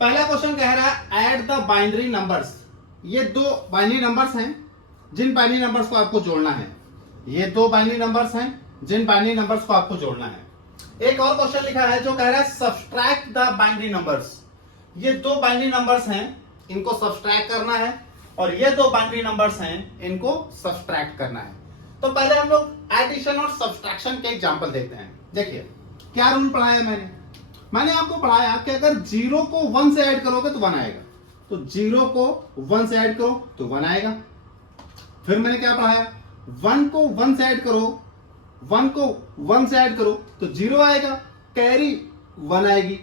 पहला क्वेश्चन कह रहा है ऐड द बाइनरी नंबर्स। ये दो बाइनरी नंबर्स हैं जिन बाइनरी नंबर्स को आपको जोड़ना है। ये दो बाइनरी नंबर्स हैं जिन बाइनरी नंबर्स को आपको जोड़ना है। एक और क्वेश्चन लिखा है जो कह रहा है सब्सट्रैक्ट द बाइनरी नंबर्स। ये दो बाइनरी नंबर्स हैं, इनको सब्सट्रैक्ट करना है, और ये दो बाइनरी नंबर्स हैं, इनको सब्सट्रैक्ट करना है। तो पहले हम लोग एडिशन और सब्सट्रैक्शन के एग्जांपल देखते हैं। देखिए क्या रूल पढ़ाया मैंने आपको पढ़ाया कि अगर 0 को 1 से ऐड करोगे तो 1 आएगा। तो 0 को 1 से ऐड करो तो 1 आएगा। फिर मैंने क्या पढ़ाया, 1 को 1 से ऐड करो, 1 को 1 से ऐड करो तो 0 आएगा, कैरी 1 आएगी।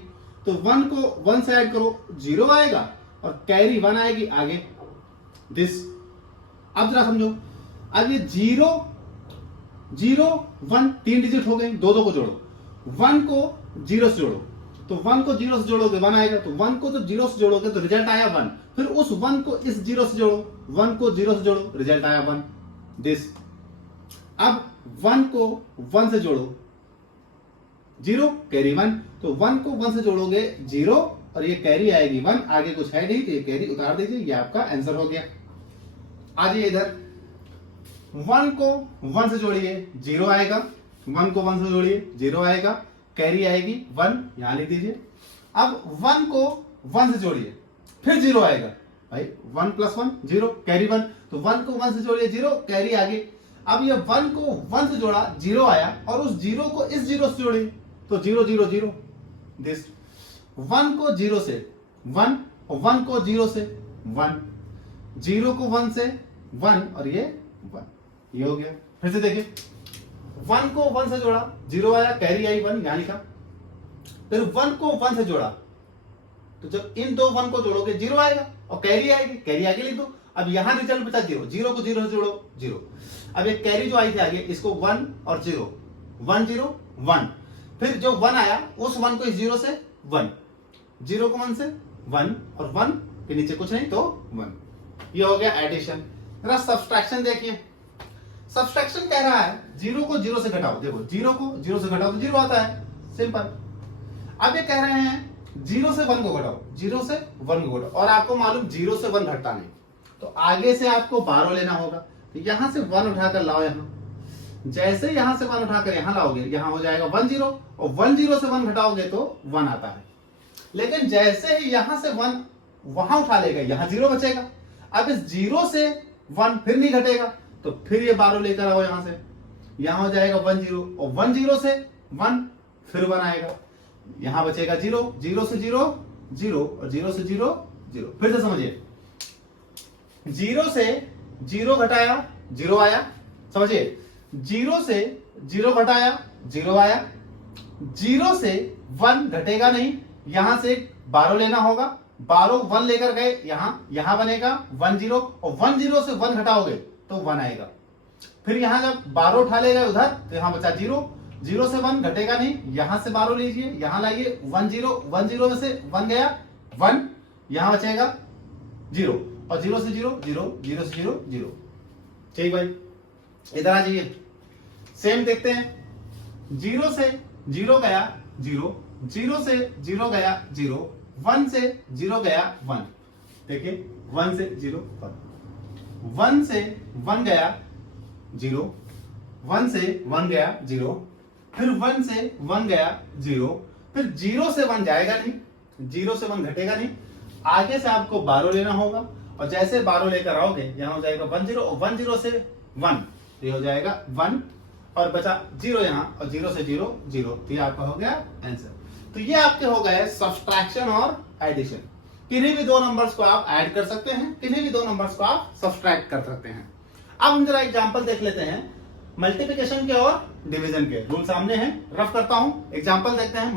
तो 1 को 1 से ऐड करो 0 आएगा और कैरी 1 आएगी आगे। दिस अब जरा समझो, अब ये 0 0 1 3 डिजिट हो गए, दो दो को जोड़ो, 1 को 0 से जोड़ो, तो 1 को 0 से जोड़ोगे 1 आएगा। तो 1 को जब 0 से जोड़ोगे तो रिजल्ट आया 1। फिर उस 1 को इस 0 से जोड़ो, 1 को 0 से जोड़ो, रिजल्ट आया 1। दिस अब 1 को 1 से जोड़ो 0 कैरी 1, तो 1 को 1 से जोड़ोगे 0 और ये कैरी आएगी 1, आगे कुछ है नहीं तो ये कैरी उतार दीजिए, ये आपका आंसर हो गया। आ जाइए इधर, 1 को 1 से जोड़िए 0 आएगा, 1 को 1 से जोड़िए 0 आएगा, कैरी आएगी 1, यहां लिख दीजिए। अब 1 को 1 से जोड़िए फिर 0 आएगा, भाई 1 + 1 0, कैरी 1, तो 1 को 1 से जोड़िए 0, कैरी आगे। अब ये 1 को 1 से जोड़ा 0 आया और उस 0 को इस 0 से जोड़िए तो 0 0 0। दिस 1 को 0 से 1 और 1 को 0 से 1, 0 को 1 से 1 और ये 1, ये हो गया। फिर से देखिए, 1 को 1 से जोड़ा 0 आया, कैरी आई 1, यहां लिखा। फिर 1 को 1 से जोड़ा तो जब इन दो 1 को जोड़ोगे 0 आएगा और कैरी आएगी, कैरी आगे लिख दो। अब यहां रिजल्ट बचा 0, 0 को 0 से जोड़ो 0। अब ये कैरी जो आई थी आगे, इसको 1 और 0, 1 0 1। फिर जो 1 आया उस 1 को इस 0 से 1, 0 को 1 से 1 और 1 के नीचे कुछ नहीं तो 1। ये हो गया एडिशन। जरा सब्सट्रैक्शन देखिए। सब्सट्रैक्शन कह रहा है 0 को 0 से घटाओ। देखो 0 को 0 से घटाओ तो 0 आता है, सिंपल। अब ये कह रहे हैं 0 से 1 को घटाओ, 0 से 1 को घटाओ, और आपको मालूम 0 से 1 घटता नहीं, तो आगे से आपको 12 लेना होगा। तो यहां से 1 उठाकर लाओ, यहां जैसे यहां से 1 उठाकर यहां लाओगे, यहां हो जाएगा 1 0, और 1 0 से 1 घटाओगे तो 1 आता है। लेकिन जैसे ही यहां से 1 वहां उठा लेगा, यहां 0 बचेगा। अब इस 0 से 1 फिर नहीं घटेगा, तो फिर ये 12 लेकर आओ यहां से, यहां हो जाएगा 1 0, और 1 0 से 1 फिर 1 आएगा, यहां बचेगा 0, 0 से 0 0 और 0 से 0 0। फिर से समझिए, 0 से 0 घटाया 0 आया, समझिए 0 से 0 घटाया 0 आया, 0 से 1 घटेगा नहीं, यहां से 12 लेना होगा, 12 1 लेकर गए यहां बनेगा 1 0, और 1 0 से 1 घटाओगे तो 1 आएगा। फिर यहां जब 12 उठा लेगा उधर तो यहां बचा 0, 0 से 1 घटेगा नहीं, यहां से 12 लीजिए, यहां लाइए 1 0, 1 0 में से 1 गया 1, यहां बचेगा 0, और 0 से 0 0, 0 से 0 0। ठीक भाई, इधर आ जाइए, सेम देखते हैं। 0 से 0 गया 0, 0 से 0 गया 0, 1 से 0 गया 1। देखिए 1 से 0 1, 1 से 1 गया 0, 1 से 1 गया 0, फिर 1 से 1 गया 0, फिर 0 से 1 जाएगा नहीं, 0 से 1 घटेगा नहीं, आगे से आपको 12 लेना होगा, और जैसे 12 लेकर आओगे यहां हो जाएगा 1 0, और 1 0 से 1 तो ये हो जाएगा 1, और बचा 0 यहां, और 0 से 0 0, तो ये आपका हो गया आंसर। तो ये आपके हो गए सब्सट्रैक्शन और एडिशन। किन्हीं भी दो नंबर्स को आप ऐड कर सकते हैं, किन्हीं भी दो नंबर्स को आप सब्सट्रैक्ट कर सकते हैं। अब हम जरा एग्जांपल देख लेते हैं मल्टीप्लिकेशन के और डिवीजन के। रूल सामने है, रफ करता हूं, एग्जांपल देखते हैं।